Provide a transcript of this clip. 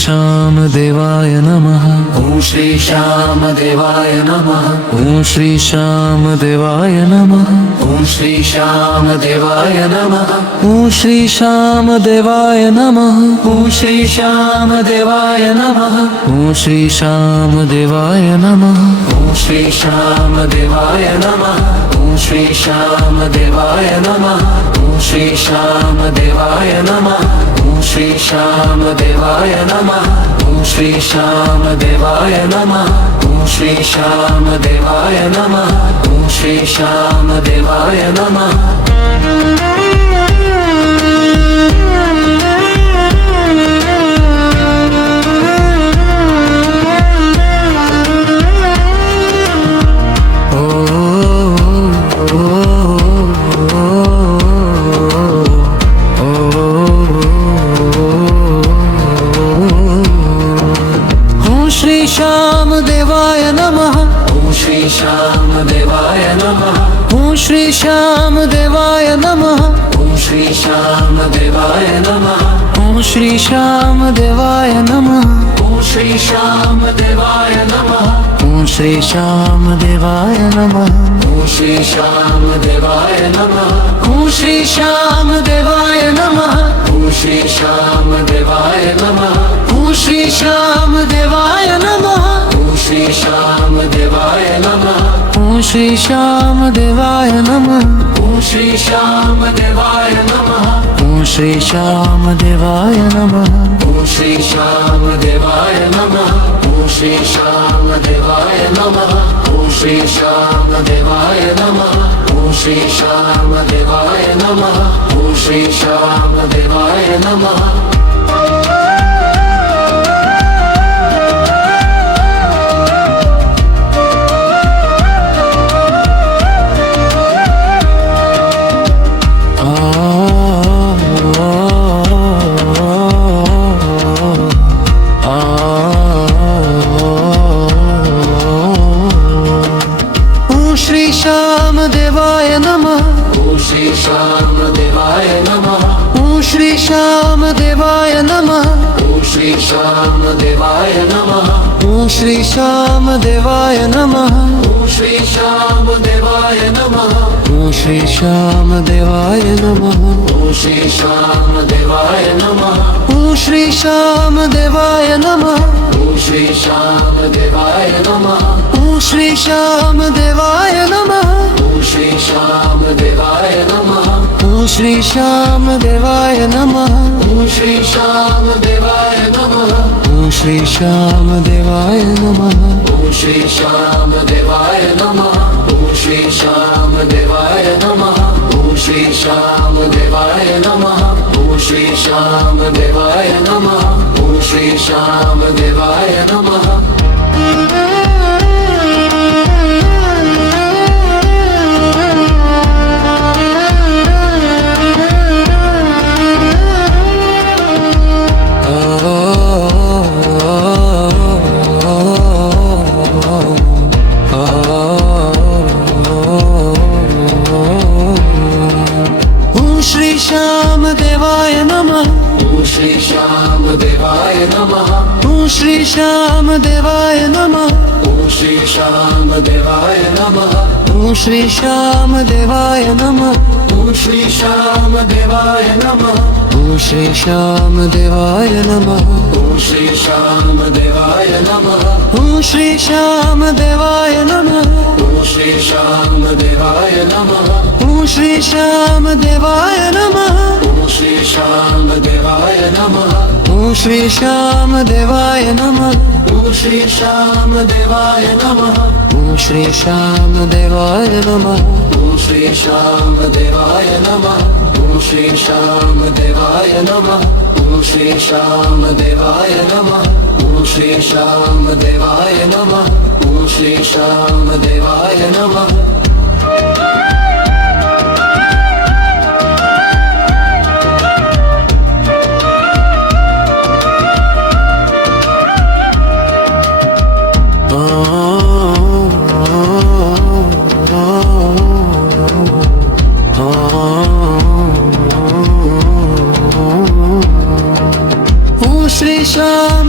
श्याम देवाय नमः। ओम श्री श्याम देवाय नमः। ओम श्री श्याम देवाय नमः। ओम श्री श्याम देवाय नमः। ओम श्री श्याम देवाय नमः। ओम श्री श्याम देवाय नमः। ओम श्री श्याम देवाय नमः। ओम श्री श्याम देवाय नमः। ओम श्री श्याम देवाय नमः। ओम श्री श्याम देवाय नमः। ओम श्री श्याम देवाय नमः। ओम श्री श्याम देवाय नमः। ओम श्री श्याम देवाय नमः। ओम श्री श्याम देवाय नमः। श्री श्याम देवाय नमः। ओम श्री श्याम देवाय नमः। ओम श्री श्याम देवाय नमः। ओम श्री श्याम देवाय नमः। ओम श्री श्याम देवाय नमः। ओम श्री श्याम देवाय नमः। ओम श्री श्याम देवाय नमः। ओम श्री श्याम देवाय नमः। ओम श्री श्याम देवाय नमः। ओम श्री श्याम देवाय नमः। ओम श्री श्याम देवाय नमः। ओम श्री श्याम देवाय नमः। ओम श्री श्याम देवाय नमः। ओम श्री श्याम देवाय नमः। ओम श्री श्याम देवाय नमः। ओम श्री श्याम देवाय नमः। ओम श्री श्याम देवाय नमः। ओम श्री श्याम देवाय नमः। ओम श्री श्याम देवाय नमः। ओम श्री श्याम देवाय नमः। श्री श्याम देवाय नमः। ओम श्री श्याम देवाय नमः। ओम श्री श्याम देवाय नमः। ओम श्री श्याम देवाय नमः। ओम श्री श्याम देवाय नमः। ओम श्री श्याम देवाय नमः। ओम श्री श्याम देवाय नमः। ओम श्री श्याम देवाय नमः। ओम श्री श्याम देवाय नमः। ओम श्री श्याम देवाय नमः। ओम श्री श्याम देवाय नमः। ओम श्री श्याम देवाय नमः। ओम श्री श्याम देवाय नमः। ओम श्री श्याम देवाय नमः। ओम श्री श्याम देवाय नमः। ओम श्री श्याम देवाय नमः। ओम श्री श्याम देवाय नमः। ओम श्री श्याम देवाय नमः। ओम श्री श्याम देवाय नमः। ओम श्री श्याम देवाय नमः। श्री श्याम देवाय नमः। ओम श्री श्याम देवाय नमः। ओम श्री श्याम देवाय नमः। ओम श्री श्याम देवाय नमः। ओम श्री श्याम देवाय नमः। ओम श्री श्याम देवाय नमः। ओम श्री श्याम देवाय नमः। ओम श्री श्याम देवाय नमः। ओम श्री श्याम देवाय नमः। ओम श्री श्याम देवाय नमः। ओम श्री श्याम देवाय नमः। ओम श्री श्याम देवाय नमः। ओम श्री श्याम देवाय नमः। ओम श्री श्याम देवाय नमः। ओम श्री श्याम देवाय नमः। ओम श्री श्याम देवाय नमः। ओम श्री श्याम देवाय नमः। ओम श्री श्याम देवाय नमः। ओम श्री श्याम देवाय नमः। ओम श्री श्याम देवाय नमः। श्री श्याम